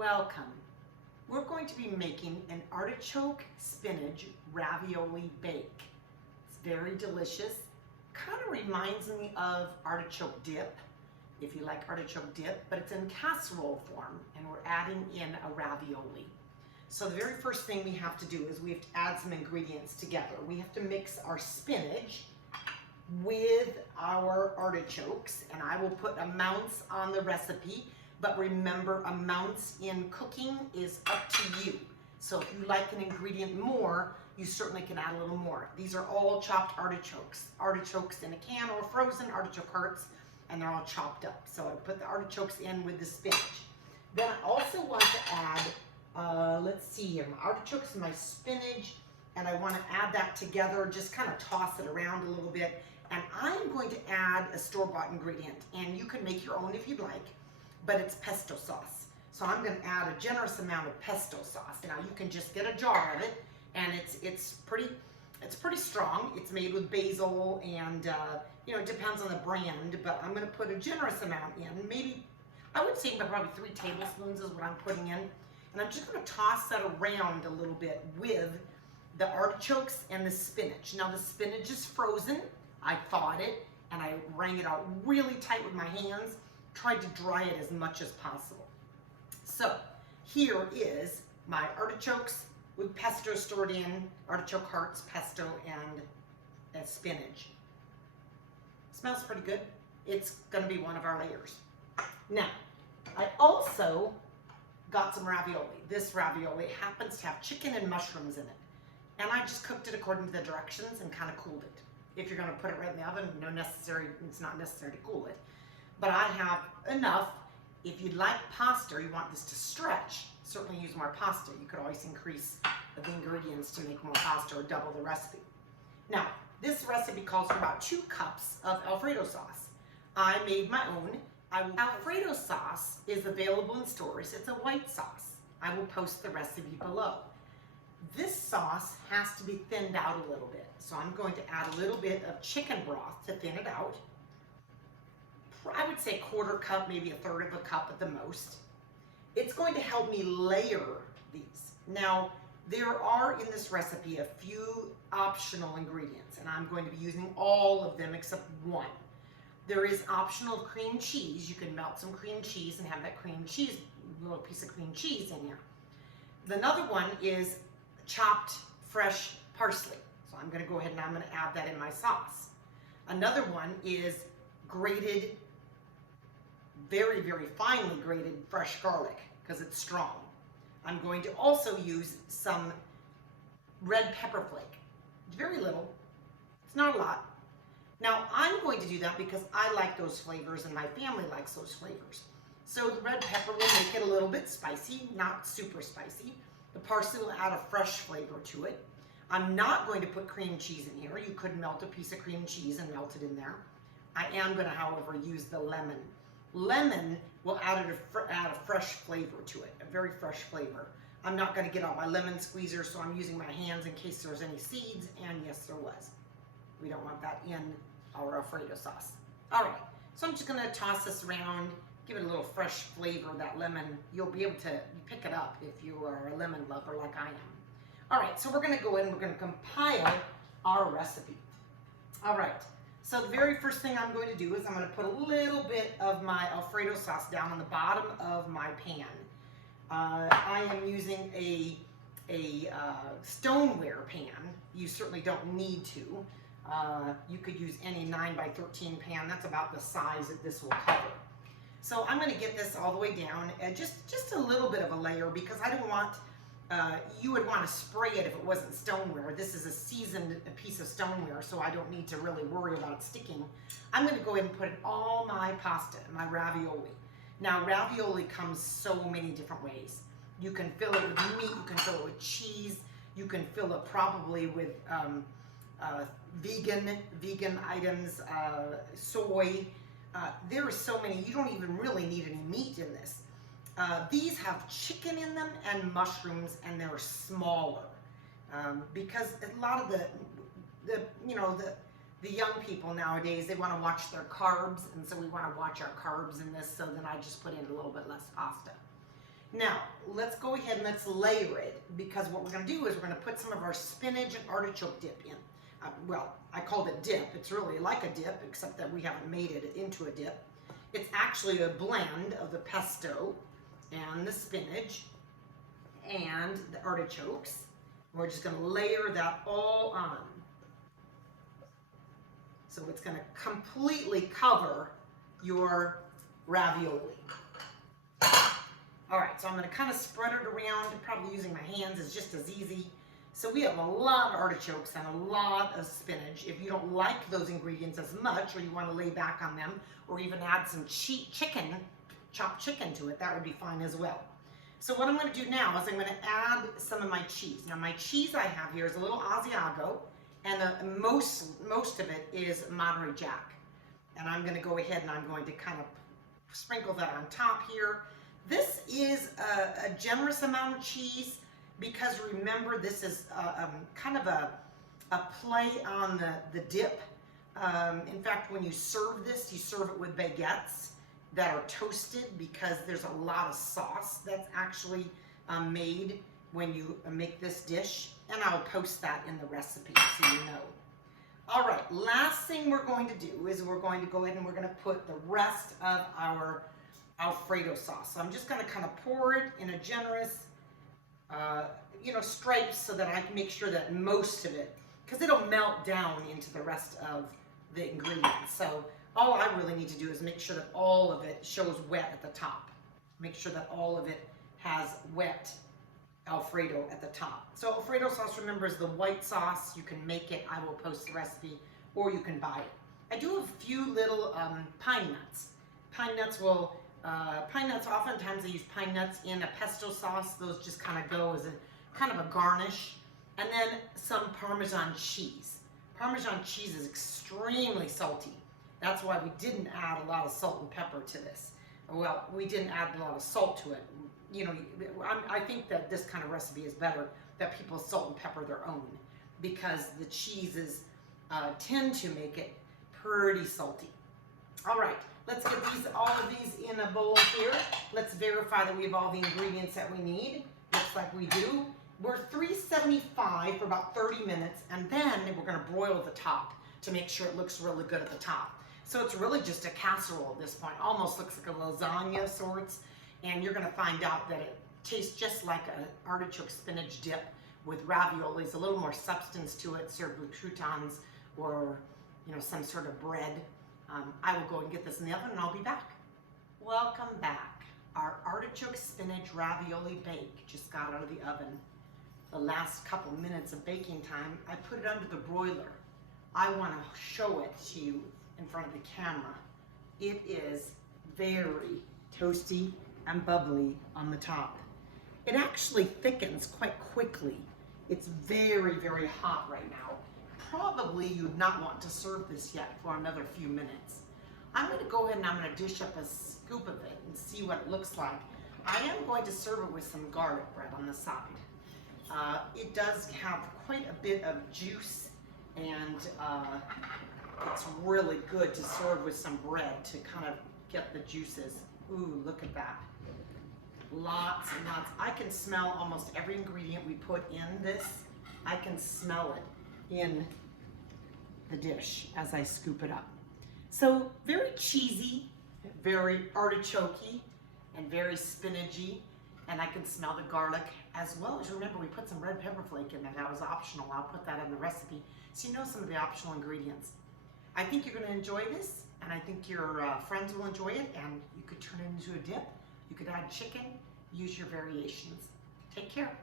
Welcome. We're going to be making an artichoke spinach ravioli bake. It's very delicious. Kind of reminds me of artichoke dip, if you like artichoke dip, but it's in casserole form and we're adding in a ravioli. So the very first thing we have to do is we have to add some ingredients together. We have to mix our spinach with our artichokes, and I will put amounts on the recipe, but remember, amounts in cooking is up to you. So if you like an ingredient more, you certainly can add a little more. These are all chopped artichokes. Artichokes in a can or frozen artichoke hearts, and they're all chopped up. So I put the artichokes in with the spinach. Then I also want to add, let's see here, my artichokes and my spinach, and I want to add that together, just kind of toss it around a little bit. And I'm going to add a store-bought ingredient, and you can make your own if you'd like, but it's pesto sauce. So I'm going to add a generous amount of pesto sauce. Now you can just get a jar of it, and it's pretty strong. It's made with basil, and you know, it depends on the brand, but I'm going to put a generous amount in. Maybe I would say probably 3 tablespoons is what I'm putting in, and I'm just going to toss that around a little bit with the artichokes and the spinach. Now the spinach is frozen. I thawed it and I wrung it out really tight with my hands, tried to dry it as much as possible. So here is my artichokes with pesto stored in, artichoke hearts, pesto, and spinach. Smells pretty good. It's gonna be one of our layers. Now, I also got some ravioli. This ravioli happens to have chicken and mushrooms in it. And I just cooked it according to the directions and kind of cooled it. If you're going to put it right in the oven, it's not necessary to cool it. But I have enough. If you'd like pasta, or you want this to stretch, certainly use more pasta. You could always increase the ingredients to make more pasta or double the recipe. Now, this recipe calls for about 2 cups of Alfredo sauce. I made my own. Alfredo sauce is available in stores. It's a white sauce. I will post the recipe below. This sauce has to be thinned out a little bit. So I'm going to add a little bit of chicken broth to thin it out. I would say 1/4 cup, maybe 1/3 of a cup at the most. It's going to help me layer these. Now, there are in this recipe a few optional ingredients, and I'm going to be using all of them except one. There is optional cream cheese. You can melt some cream cheese and have that cream cheese, little piece of cream cheese in here. Another one is chopped fresh parsley. So I'm going to go ahead and I'm going to add that in my sauce. Another one is grated, very, very finely grated fresh garlic because it's strong. I'm going to also use some red pepper flake. Very little. It's not a lot. Now I'm going to do that because I like those flavors and my family likes those flavors. So the red pepper will make it a little bit spicy, not super spicy. The parsley will add a fresh flavor to it. I'm not going to put cream cheese in here. You could melt a piece of cream cheese and melt it in there. I am going to, however, use the lemon. Lemon will add a fresh flavor to it, a very fresh flavor. I'm not going to get out my lemon squeezer, so I'm using my hands in case there's any seeds, and yes, there was. We don't want that in our Alfredo sauce. All right, so I'm just going to toss this around. Give it a little fresh flavor, that lemon. You'll be able to pick it up if you are a lemon lover like I am. All right, so we're gonna go in and we're gonna compile our recipe. All right, so the very first thing I'm going to do is I'm gonna put a little bit of my Alfredo sauce down on the bottom of my pan. I am using a stoneware pan. You certainly don't need to. You could use any 9x13 pan. That's about the size that this will cover. So I'm going to get this all the way down, just a little bit of a layer because I don't want, you would want to spray it if it wasn't stoneware. This is a seasoned piece of stoneware, so I don't need to really worry about it sticking. I'm going to go ahead and put in all my pasta, my ravioli. Now ravioli comes so many different ways. You can fill it with meat, you can fill it with cheese, you can fill it probably with vegan items, soy. There are so many, you don't even really need any meat in this. These have chicken in them and mushrooms, and they're smaller because a lot of the young people nowadays, they want to watch their carbs, and so we want to watch our carbs in this, so then I just put in a little bit less pasta. Now, let's go ahead and let's layer it, because what we're going to do is we're going to put some of our spinach and artichoke dip in. Well, I called it dip. It's really like a dip, except that we haven't made it into a dip. It's actually a blend of the pesto and the spinach and the artichokes. We're just going to layer that all on. So it's going to completely cover your ravioli. All right, so I'm going to kind of spread it around. Probably using my hands is just as easy. So we have a lot of artichokes and a lot of spinach. If you don't like those ingredients as much, or you want to lay back on them, or even add some chicken, chopped chicken to it, that would be fine as well. So what I'm going to do now is I'm going to add some of my cheese. Now my cheese I have here is a little Asiago, and most of it is Montery Jack. And I'm going to go ahead and I'm going to kind of sprinkle that on top here. This is a generous amount of cheese, because remember, this is kind of a play on the dip. In fact, when you serve this, you serve it with baguettes that are toasted, because there's a lot of sauce that's actually made when you make this dish. And I'll post that in the recipe so you know. All right, last thing we're going to do is we're going to go ahead and we're going to put the rest of our Alfredo sauce. So I'm just going to kind of pour it in a generous, stripes, so that I can make sure that most of it, because it'll melt down into the rest of the ingredients. So all I really need to do is make sure that all of it shows wet at the top. Make sure that all of it has wet Alfredo at the top. So Alfredo sauce, remember, is the white sauce. You can make it. I will post the recipe, or you can buy it. I do a few little pine nuts. Pine nuts, oftentimes I use pine nuts in a pesto sauce. Those just kind of go as a kind of a garnish. And then some Parmesan cheese. Parmesan cheese is extremely salty. That's why we didn't add a lot of salt and pepper to this. Well, we didn't add a lot of salt to it. I think that this kind of recipe is better, that people salt and pepper their own, because the cheeses tend to make it pretty salty. All right, let's get all of these in a bowl here. Let's verify that we have all the ingredients that we need. Looks like we do. We're 375 for about 30 minutes, and then we're going to broil the top to make sure it looks really good at the top. So it's really just a casserole at this point. Almost looks like a lasagna of sorts, and you're going to find out that it tastes just like an artichoke spinach dip with raviolis, a little more substance to it, served with croutons or some sort of bread. I will go and get this in the oven, and I'll be back. Welcome back. Our artichoke spinach ravioli bake just got out of the oven. The last couple minutes of baking time, I put it under the broiler. I want to show it to you in front of the camera. It is very toasty and bubbly on the top. It actually thickens quite quickly. It's very, very hot right now. Probably you'd not want to serve this yet for another few minutes. I'm going to go ahead and I'm going to dish up a scoop of it and see what it looks like. I am going to serve it with some garlic bread on the side. It does have quite a bit of juice, and it's really good to serve with some bread to kind of get the juices. Ooh, look at that. Lots and lots. I can smell almost every ingredient we put in this. I can smell it in the dish as I scoop it up. So very cheesy, very artichokey, and very spinachy. And I can smell the garlic, as well as, remember, we put some red pepper flake in there. That was optional. I'll put that in the recipe so you know some of the optional ingredients. I think you're going to enjoy this, and I think your friends will enjoy it, and you could turn it into a dip. You could add chicken, use your variations. Take care.